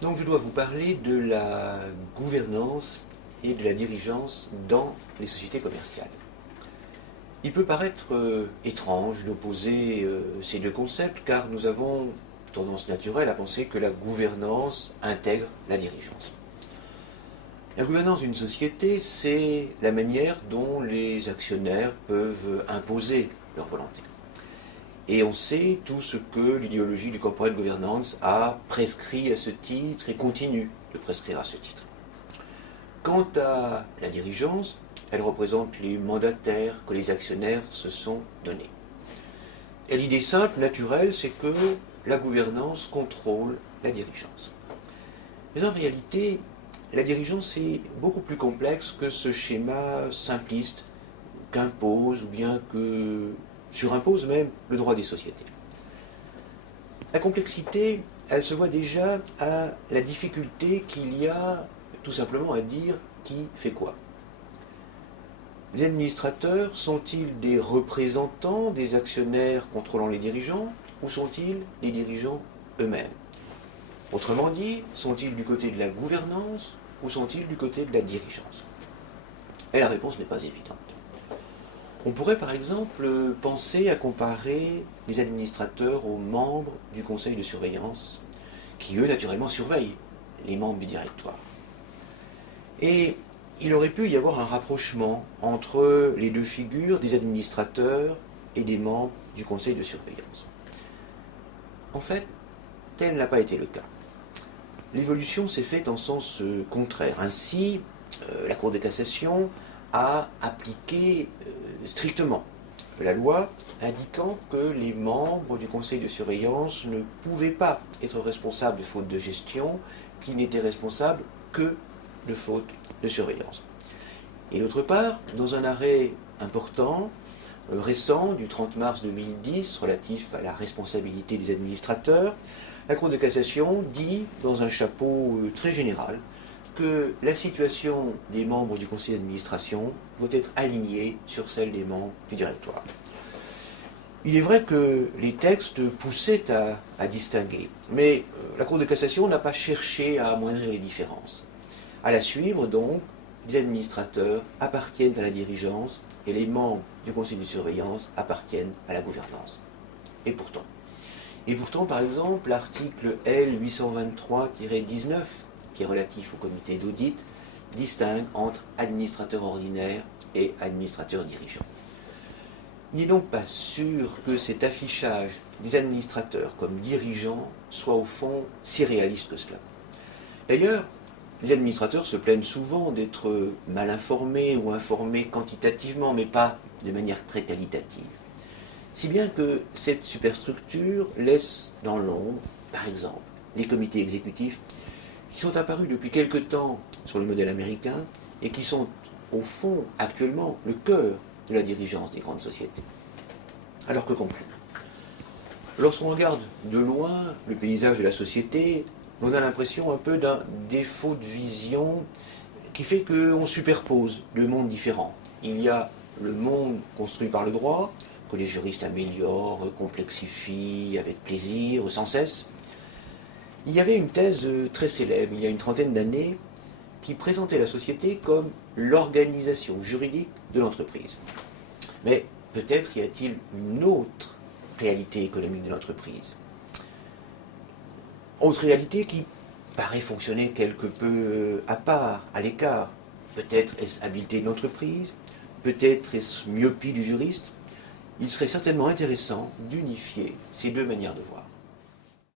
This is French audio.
Donc je dois vous parler de la gouvernance et de la dirigeance dans les sociétés commerciales. Il peut paraître étrange d'opposer ces deux concepts car nous avons tendance naturelle à penser que la gouvernance intègre la dirigeance. La gouvernance d'une société, c'est la manière dont les actionnaires peuvent imposer leur volonté. Et on sait tout ce que l'idéologie du corporate governance a prescrit à ce titre et continue de prescrire à ce titre. Quant à la dirigeance, elle représente les mandataires que les actionnaires se sont donnés. Et l'idée simple, naturelle, c'est que la gouvernance contrôle la dirigeance. Mais en réalité, la dirigeance est beaucoup plus complexe que ce schéma simpliste qu'impose ou bien que surimpose même le droit des sociétés. La complexité, elle se voit déjà à la difficulté qu'il y a tout simplement à dire qui fait quoi. Les administrateurs sont-ils des représentants des actionnaires contrôlant les dirigeants ou sont-ils les dirigeants eux-mêmes? Autrement dit, sont-ils du côté de la gouvernance ou sont-ils du côté de la dirigeance? Et la réponse n'est pas évidente. On pourrait par exemple penser à comparer les administrateurs aux membres du conseil de surveillance, qui eux naturellement surveillent les membres du directoire. Et il aurait pu y avoir un rapprochement entre les deux figures des administrateurs et des membres du conseil de surveillance. En fait, tel n'a pas été le cas. L'évolution s'est faite en sens contraire. Ainsi, la Cour de cassation a appliqué strictement la loi indiquant que les membres du conseil de surveillance ne pouvaient pas être responsables de faute de gestion, qu'ils n'étaient responsables que de faute de surveillance. Et d'autre part, dans un arrêt important, récent, du 30 mars 2010, relatif à la responsabilité des administrateurs, la Cour de cassation dit, dans un chapeau très général, que la situation des membres du conseil d'administration doit être alignée sur celle des membres du directoire. Il est vrai que les textes poussaient à distinguer, mais la Cour de cassation n'a pas cherché à amoindrir les différences. À la suivre, donc, les administrateurs appartiennent à la dirigeance et les membres du conseil de surveillance appartiennent à la gouvernance. Et pourtant, par exemple, l'article L 823-19, qui est relatif au comité d'audit, distingue entre administrateur ordinaire et administrateur dirigeant. Il n'est donc pas sûr que cet affichage des administrateurs comme dirigeants soit au fond si réaliste que cela. D'ailleurs, les administrateurs se plaignent souvent d'être mal informés ou informés quantitativement, mais pas de manière très qualitative. Si bien que cette superstructure laisse dans l'ombre, par exemple, les comités exécutifs qui sont apparus depuis quelque temps sur le modèle américain et qui sont au fond actuellement le cœur de la dirigeance des grandes sociétés. Alors que conclure? Lorsqu'on regarde de loin le paysage de la société, on a l'impression un peu d'un défaut de vision qui fait qu'on superpose deux mondes différents. Il y a le monde construit par le droit, que les juristes améliorent, complexifient avec plaisir, sans cesse. Il y avait une thèse très célèbre, il y a une trentaine d'années, qui présentait la société comme l'organisation juridique de l'entreprise. Mais peut-être y a-t-il une autre réalité économique de l'entreprise. Autre réalité qui paraît fonctionner quelque peu à part, à l'écart. Peut-être est-ce habileté de l'entreprise, peut-être est-ce myopie du juriste. Il serait certainement intéressant d'unifier ces deux manières de voir.